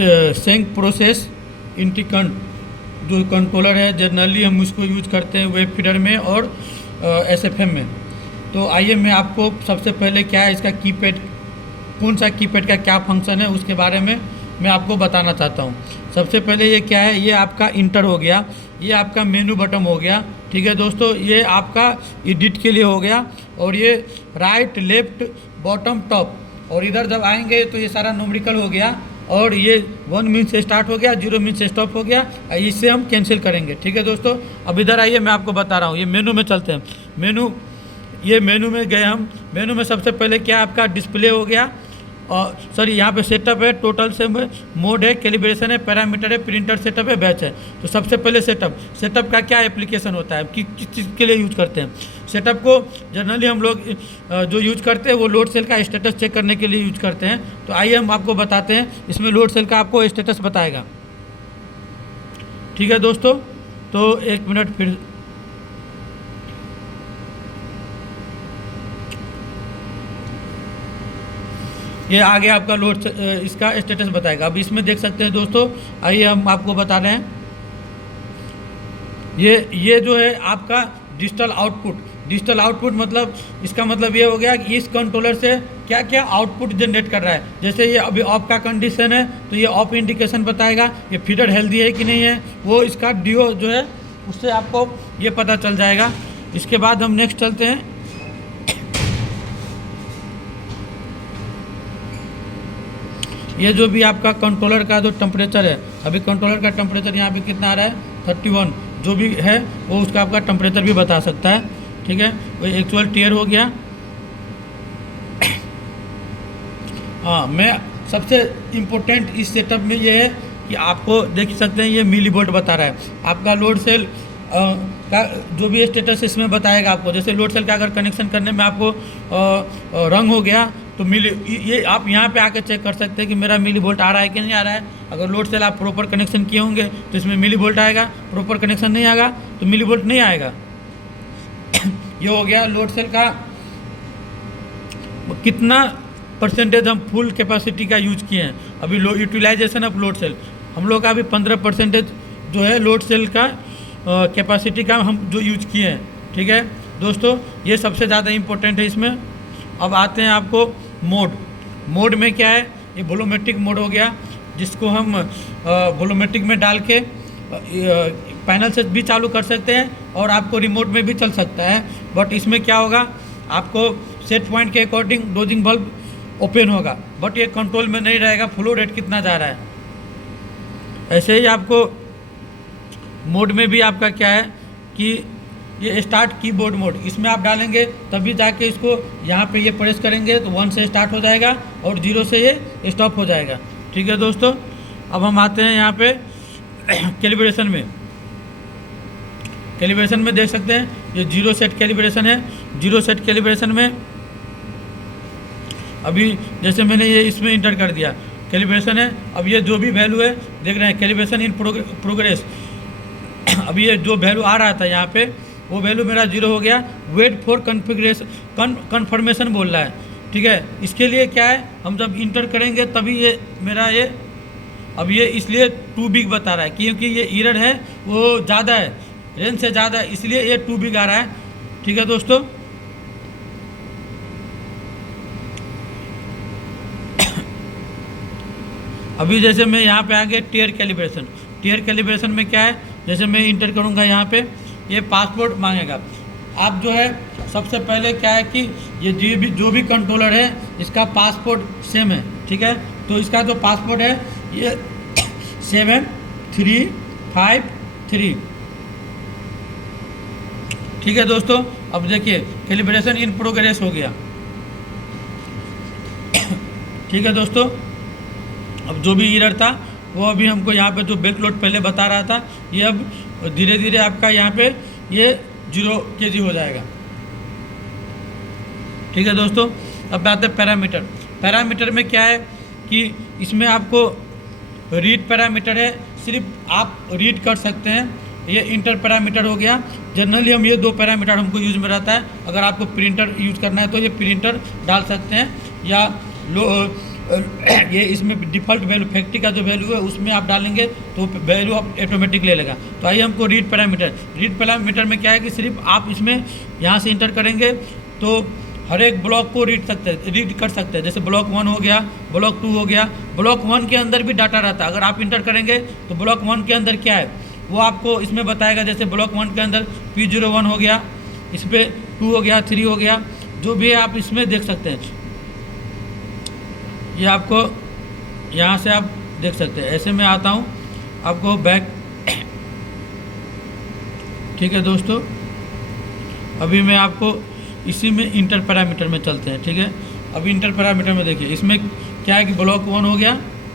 सेंक प्रोसेस इंटिकंट जो कंट्रोलर है, जनरली हम उसको यूज करते हैं वेब फीडर में और SFM में। तो आइए मैं आपको सबसे पहले क्या है इसका कीपैड, कौन सा कीपैड का क्या फंक्शन है उसके बारे में मैं आपको बताना चाहता हूँ। सबसे पहले ये क्या है, ये आपका इंटर हो गया, ये आपका मेनू बटन हो गया। ठीक है दोस्तों, ये आपका एडिट के लिए हो गया, और ये राइट लेफ्ट बॉटम टॉप, और इधर जब आएंगे तो ये सारा न्यूमेरिकल हो गया, और ये 1 मिनट से स्टार्ट हो गया, 0 मिनट से स्टॉप हो गया, इससे हम कैंसिल करेंगे। ठीक है दोस्तों, अब इधर आइए मैं आपको बता रहा हूँ, ये मेनू में चलते हैं। मेनू में गए हम। मेनू में सबसे पहले क्या आपका डिस्प्ले हो गया, और सॉरी यहाँ पे सेटअप है, टोटल से मोड है, कैलिब्रेशन है, पैरामीटर है, प्रिंटर सेटअप है, बैच है। तो सबसे पहले सेटअप का क्या एप्लीकेशन होता है, किस चीज़ के लिए यूज करते हैं। सेटअप को जनरली हम लोग जो यूज करते हैं वो लोड सेल का स्टेटस चेक करने के लिए यूज करते हैं। तो आइए हम आपको बताते हैं, इसमें लोड सेल का आपको स्टेटस बताएगा। ठीक है दोस्तों, तो 1 मिनट फिर ये आगे आपका लोड इसका स्टेटस बताएगा। अब इसमें देख सकते हैं दोस्तों, आइए हम आपको बता रहे हैं, ये जो है आपका डिजिटल आउटपुट मतलब इसका मतलब ये हो गया कि इस कंट्रोलर से क्या क्या आउटपुट जनरेट कर रहा है। जैसे ये अभी ऑफ का कंडीशन है तो ये ऑफ इंडिकेशन बताएगा, ये फीडर हेल्दी है कि नहीं है, वो इसका DO जो है उससे आपको ये पता चल जाएगा। इसके बाद हम नेक्स्ट चलते हैं। ये जो भी आपका कंट्रोलर का जो टेम्परेचर है, अभी कंट्रोलर का टेम्परेचर यहाँ पे कितना आ रहा है 31, जो भी है वो उसका आपका टेम्परेचर भी बता सकता है। ठीक है, वो एक्चुअल टियर हो गया। हाँ, मैं सबसे इम्पोर्टेंट इस सेटअप में ये है कि आपको देख सकते हैं ये मिली वोल्ट बता रहा है। आपका लोड सेल का जो भी स्टेटस इसमें बताएगा आपको। जैसे लोड सेल का अगर कनेक्शन करने में आपको रंग हो गया तो ये आप यहाँ पे आके चेक कर सकते हैं कि मेरा मिली वोल्ट आ रहा है कि नहीं आ रहा है। अगर लोड सेल आप प्रॉपर कनेक्शन किए होंगे तो इसमें मिली वोल्ट आएगा, प्रॉपर कनेक्शन नहीं आएगा तो मिली वोल्ट नहीं आएगा। ये हो गया लोड सेल का कितना परसेंटेज हम फुल कैपेसिटी का यूज किए हैं। अभी यूटिलाइजेशन ऑफ लोड सेल हम लोग का अभी 15% जो है लोड सेल का कैपेसिटी का हम जो यूज किए हैं। ठीक है दोस्तों, ये सबसे ज़्यादा इम्पोर्टेंट है इसमें। अब आते हैं आपको मोड में क्या है, ये वोलूमेट्रिक मोड हो गया, जिसको हम वोलूमेट्रिक में डाल के पैनल से भी चालू कर सकते हैं और आपको रिमोट में भी चल सकता है। बट इसमें क्या होगा, आपको सेट पॉइंट के अकॉर्डिंग डोजिंग बल्ब ओपन होगा, बट ये कंट्रोल में नहीं रहेगा फ्लो रेट कितना जा रहा है। ऐसे ही आपको मोड में भी आपका क्या है कि ये स्टार्ट कीबोर्ड मोड, इसमें आप डालेंगे तभी जाके इसको यहाँ पे ये प्रेस करेंगे तो 1 से स्टार्ट हो जाएगा और 0 से ये स्टॉप हो जाएगा। ठीक है दोस्तों, अब हम आते हैं यहाँ पे कैलिब्रेशन में देख सकते हैं ये 0 सेट कैलिब्रेशन है। 0 सेट कैलिब्रेशन में अभी जैसे मैंने ये इसमें इंटर कर दिया कैलिब्रेशन है। अब ये जो भी वैल्यू है देख रहे हैं कैलिब्रेशन इन प्रोग्रेस। अभी ये जो वैल्यू आ रहा था यहाँ पे वो वैल्यू मेरा 0 हो गया। वेट फॉर कन्फर्मेशन बोल रहा है। ठीक है, इसके लिए क्या है, हम जब इंटर करेंगे तभी ये मेरा अब ये इसलिए टू बिग बता रहा है क्योंकि ये एरर है वो ज़्यादा है, रेंज से ज़्यादा है, इसलिए ये टू बिग आ रहा है। ठीक है दोस्तों, अभी जैसे मैं यहाँ पे आ गया टियर कैलिब्रेशन में क्या है, जैसे मैं इंटर करूँगा यहाँ पे ये पासवर्ड मांगेगा। आप जो है सबसे पहले क्या है कि ये जो भी कंट्रोलर है इसका पासवर्ड सेम है। ठीक है, तो इसका जो पासवर्ड है ये 7353। ठीक है दोस्तों, अब देखिए कैलिब्रेशन इन प्रोग्रेस हो गया। ठीक है दोस्तों, अब जो भी एरर था वो अभी हमको यहाँ पे जो बेल्ट लोड पहले बता रहा था ये अब धीरे धीरे आपका यहाँ पे ये 0 kg हो जाएगा। ठीक है दोस्तों, अब आते हैं पैरामीटर में क्या है कि इसमें आपको रीड पैरामीटर है, सिर्फ आप रीड कर सकते हैं। ये इंटर पैरामीटर हो गया। जनरली हम ये 2 पैरामीटर हमको यूज में रहता है। अगर आपको प्रिंटर यूज करना है तो ये प्रिंटर डाल सकते हैं, या ये इसमें डिफ़ॉल्ट वैल्यू फैक्ट्री का जो वैल्यू है उसमें आप डालेंगे तो वैल्यू आप ऑटोमेटिक ले लेगा। तो आइए हमको रीड पैरामीटर में क्या है कि सिर्फ आप इसमें यहाँ से इंटर करेंगे तो हर एक ब्लॉक को रीड कर सकते हैं। जैसे ब्लॉक 1 हो गया, ब्लॉक 2 हो गया। ब्लॉक 1 के अंदर भी डाटा रहता है, अगर आप इंटर करेंगे तो ब्लॉक 1 के अंदर क्या है वो आपको इसमें बताएगा। जैसे ब्लॉक 1 के अंदर P01 हो गया, इस पर 2 हो गया, 3 हो गया, जो भी है आप इसमें देख सकते हैं। ये आपको यहाँ से आप देख सकते हैं। ऐसे में आता हूँ आपको बैक। ठीक है दोस्तों, अभी मैं आपको इसी में इंटर पैरामीटर में चलते हैं। ठीक है, अभी इंटर पैरामीटर में देखिए इसमें क्या है कि ब्लॉक 1 हो गया,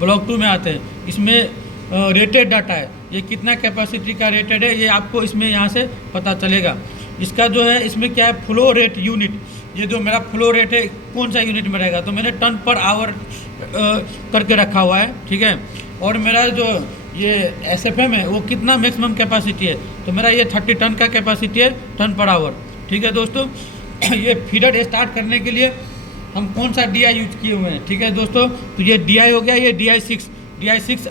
ब्लॉक 2 में आते हैं। इसमें रेटेड डाटा है, ये कितना कैपेसिटी का रेटेड है ये आपको इसमें यहाँ से पता चलेगा। इसका जो है इसमें क्या है फ्लो रेट यूनिट, ये जो मेरा फ्लो रेट है कौन सा यूनिट में रहेगा, तो मैंने टन पर आवर करके रखा हुआ है। ठीक है, और मेरा जो ये SFM है वो कितना मैक्सिमम कैपेसिटी है, तो मेरा ये 30 टन का कैपेसिटी है टन पर आवर। ठीक है दोस्तों, ये फीडर स्टार्ट करने के लिए हम कौन सा DI यूज किए हुए हैं। ठीक है दोस्तों, तो ये DI हो गया, ये DI6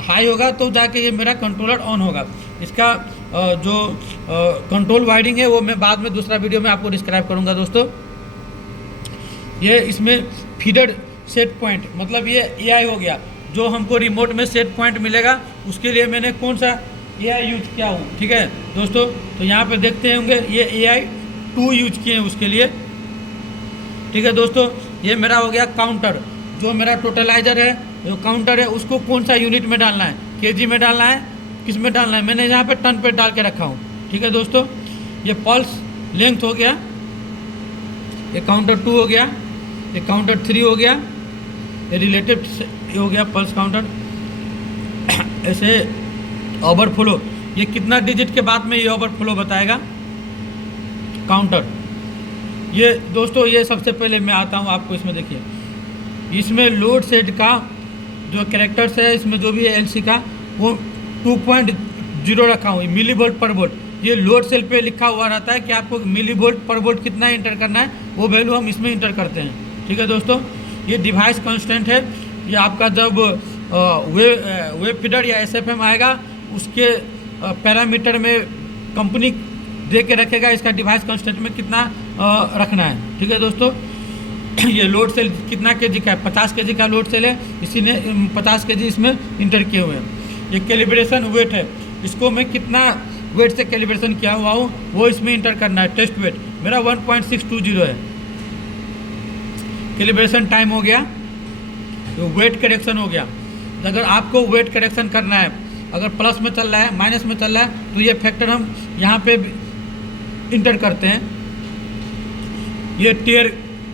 हाई होगा तो जाके ये मेरा कंट्रोलर ऑन होगा। इसका जो कंट्रोल वायरिंग है वो मैं बाद में दूसरा वीडियो में आपको डिस्क्राइब करूंगा दोस्तों। ये इसमें फीडर सेट पॉइंट मतलब ये AI हो गया, जो हमको रिमोट में सेट पॉइंट मिलेगा उसके लिए मैंने कौन सा AI यूज किया हूँ। ठीक है दोस्तों, तो यहाँ पे देखते होंगे ये AI2 यूज किए हैं उसके लिए। ठीक है दोस्तों, ये मेरा हो गया काउंटर, जो मेरा टोटलाइजर है, जो काउंटर है उसको कौन सा यूनिट में डालना है, KG में डालना है, किस में डालना है, मैंने यहाँ पे टन पे डाल के रखा हूँ। ठीक है दोस्तों, ये पल्स लेंथ हो गया, ये काउंटर 2 हो गया, ये काउंटर 3 हो गया, ये रिलेटिव हो गया पल्स काउंटर। ऐसे ओवरफ्लो, ये कितना डिजिट के बाद में ये ओवरफ्लो बताएगा काउंटर। ये दोस्तों ये सबसे पहले मैं आता हूँ आपको इसमें देखिए, इसमें लोड सेट का जो कैरेक्टर्स है इसमें जो भी है LC का वो 2.0 रखा हूँ, मिली वोल्ट पर वोल्ट। ये लोड सेल पे लिखा हुआ रहता है कि आपको मिली वोल्ट पर वोल्ट कितना इंटर करना है, वो वैल्यू हम इसमें इंटर करते हैं। ठीक है दोस्तों, ये डिवाइस कांस्टेंट है, ये आपका जब वेब फीडर या SFM आएगा उसके पैरामीटर में कंपनी दे के रखेगा इसका डिवाइस कांस्टेंट में कितना रखना है। ठीक है दोस्तों, ये लोड सेल कितना KG का है, 50 KG का लोड सेल है, इसी ने 50 KG इसमें इंटर किए हुए हैं। ये कैलिब्रेशन वेट है, इसको मैं कितना वेट से कैलिब्रेशन किया हुआ हूँ वो इसमें इंटर करना है। टेस्ट वेट मेरा 1.620 है। कैलिब्रेशन टाइम हो गया, तो वेट करेक्शन हो गया। अगर आपको वेट करेक्शन करना है, अगर प्लस में चल रहा है माइनस में चल रहा है तो ये फैक्टर हम यहाँ पे इंटर करते हैं। ये टीयर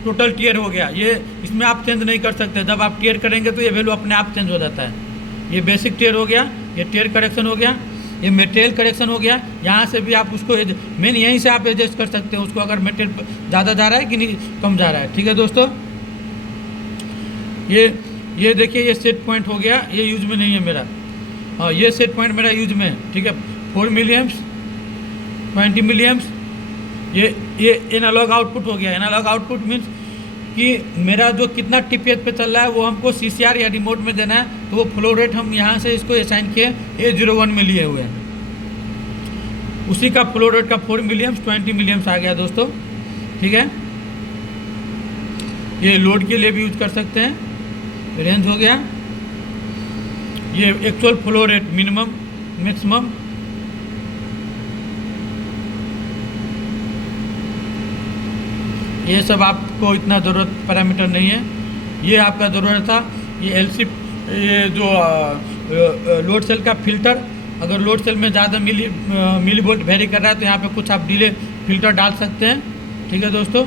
टोटल टीयर हो गया, ये इसमें आप चेंज नहीं कर सकते, जब आप टीयर करेंगे तो ये वैल्यू अपने आप चेंज हो जाता है। ये बेसिक टीयर हो गया, ये टीयर करेक्शन हो गया, ये मटेरियल करेक्शन हो गया। यहाँ से भी आप उसको मेन यहीं से आप एडजस्ट कर सकते हैं उसको, अगर मटेरियल ज़्यादा जा रहा है कि नहीं कम जा रहा है। ठीक है दोस्तों, ये देखिए ये सेट पॉइंट हो गया, ये यूज में नहीं है मेरा। हाँ, ये सेट पॉइंट मेरा यूज में है। ठीक है, 4 मिलियम्स 20 मिलियम्स। ये एनालॉग आउटपुट हो गया। एनालॉग आउटपुट मीन्स कि मेरा जो कितना TPH पे चल रहा है वो हमको CCR या रिमोट में देना है, तो वो फ्लो रेट हम यहाँ से इसको असाइन किए A01 में लिए हुए हैं। उसी का फ्लो रेट का 4 मिलियम्स 20 मिलियम्स आ गया दोस्तों। ठीक है, ये लोड के लिए भी यूज कर सकते हैं। रेंज हो गया, ये actual flow rate minimum maximum. ये सब आपको इतना ज़रूरत पैरामीटर नहीं है, ये आपका ज़रूरत था। ये LC, ये जो लोड सेल का फिल्टर, अगर लोड सेल में ज़्यादा मिली वोल्ट वेरी कर रहा है तो यहाँ पे कुछ आप डिले फिल्टर डाल सकते हैं। ठीक है दोस्तों,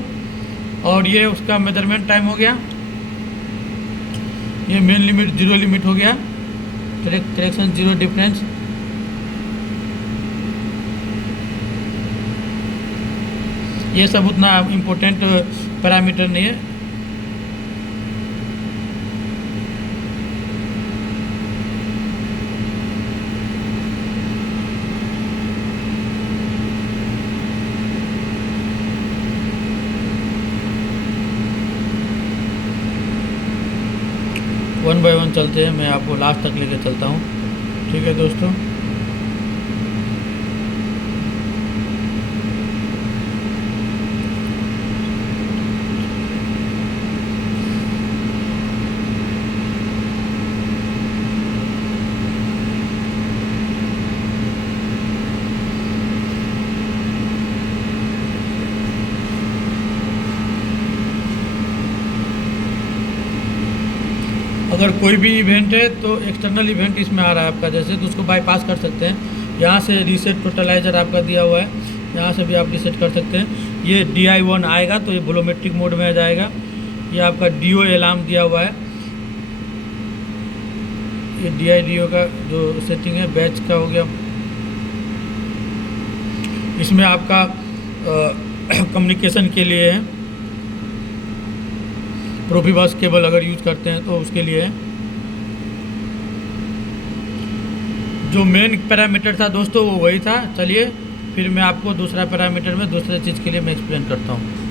और ये उसका मेजरमेंट टाइम हो गया। ये मेन लिमिट 0 लिमिट हो गया, करेक्शन 0 डिफरेंस। ये सब उतना इम्पोर्टेंट पैरामीटर नहीं है। वन बाय वन चलते हैं, मैं आपको लास्ट तक लेके चलता हूँ। ठीक है दोस्तों, अगर कोई भी इवेंट है तो एक्सटर्नल इवेंट इसमें आ रहा है आपका, जैसे तो उसको बाईपास कर सकते हैं। यहाँ से रीसेट टोटलाइजर आपका दिया हुआ है, यहाँ से भी आप रीसेट कर सकते हैं। ये DI1 आएगा तो ये वोलोमेट्रिक मोड में आ जाएगा। ये आपका DO अलार्म दिया हुआ है, ये DIDO का जो सेटिंग है बैच का हो गया। इसमें आपका कम्युनिकेशन के लिए है, प्रोफिबस केबल अगर यूज करते हैं तो उसके लिए है। जो मेन पैरामीटर था दोस्तों वो वही था। चलिए फिर मैं आपको दूसरा पैरामीटर में दूसरे चीज़ के लिए मैं एक्सप्लेन करता हूँ।